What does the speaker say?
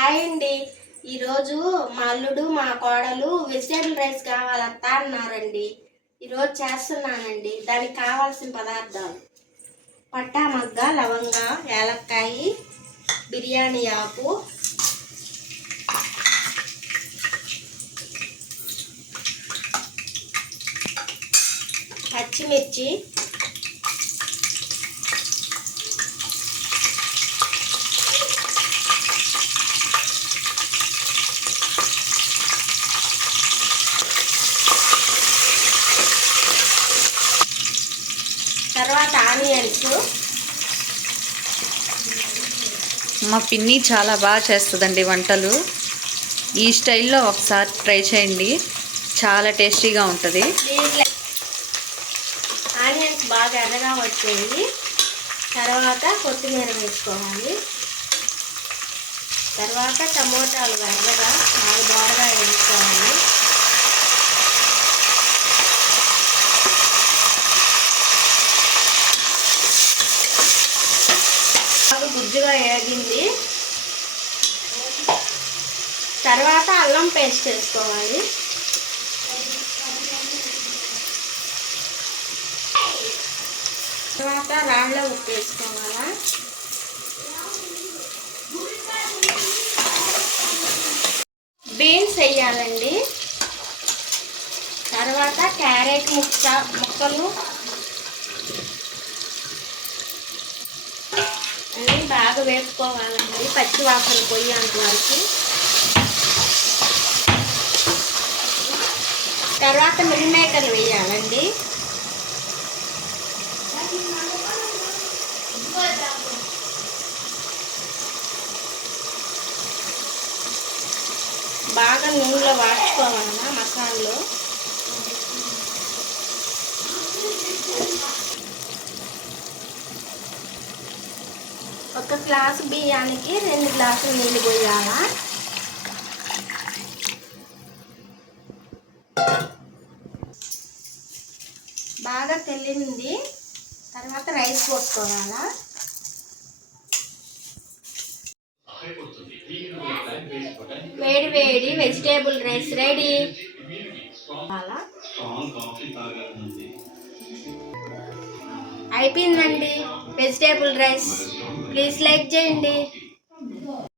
Hi అండి. ఈరోజు మా అల్లుడు మా కోడలు వెజిటేబుల్ రైస్ కావాలత్త అన్నారండి. ఈరోజు చేస్తున్నానండి. దానికి కావాల్సిన పదార్థాలు: పట్టా మగ్గ, లవంగ, యాలక్కాయి, బిర్యానీ ఆకు, పచ్చిమిర్చి, తర్వాత ఆనియన్స్. మా పిన్ని చాలా బాగా చేస్తుందండి వంటలు. ఈ స్టైల్లో ఒకసారి ట్రై చేయండి, చాలా టేస్టీగా ఉంటుంది. ఆనియన్స్ బాగా ఎర్రగా వచ్చేవి. తర్వాత కొత్తిమీర వేసుకోవాలి. తర్వాత టమోటాలు ఎర్రగా బాగా దోరగా వేసుకోవాలి. గుజ్జుగా వేగింది. తర్వాత అల్లం పేస్ట్ వేసుకోవాలి. తర్వాత రాళ్ళ ఉప్పు వేసుకోవాలా. బీన్స్ వేయాలండి. తర్వాత క్యారెట్ ముక్కలు అన్నీ బాగా వేపుకోవాలండి, పచ్చి వాసన పోయేంత వరకు. తర్వాత మిల్ మేకర్లు వేయాలండి. బాగా నూనెలో వాడ్చుకోవాలన్నా మసాలాలో. ఒక గ్లాసు బియ్యానికి 2 గ్లాసులు నీళ్ళు పోయాలా. బాగా తెల్లింది. తర్వాత రైస్ పోసుకోవాలా. వేడి వేడి వెజిటేబుల్ రైస్ రెడీ. అయిపోయిందండి వెజిటేబుల్ రైస్. ప్లీజ్ లైక్ చేయండి.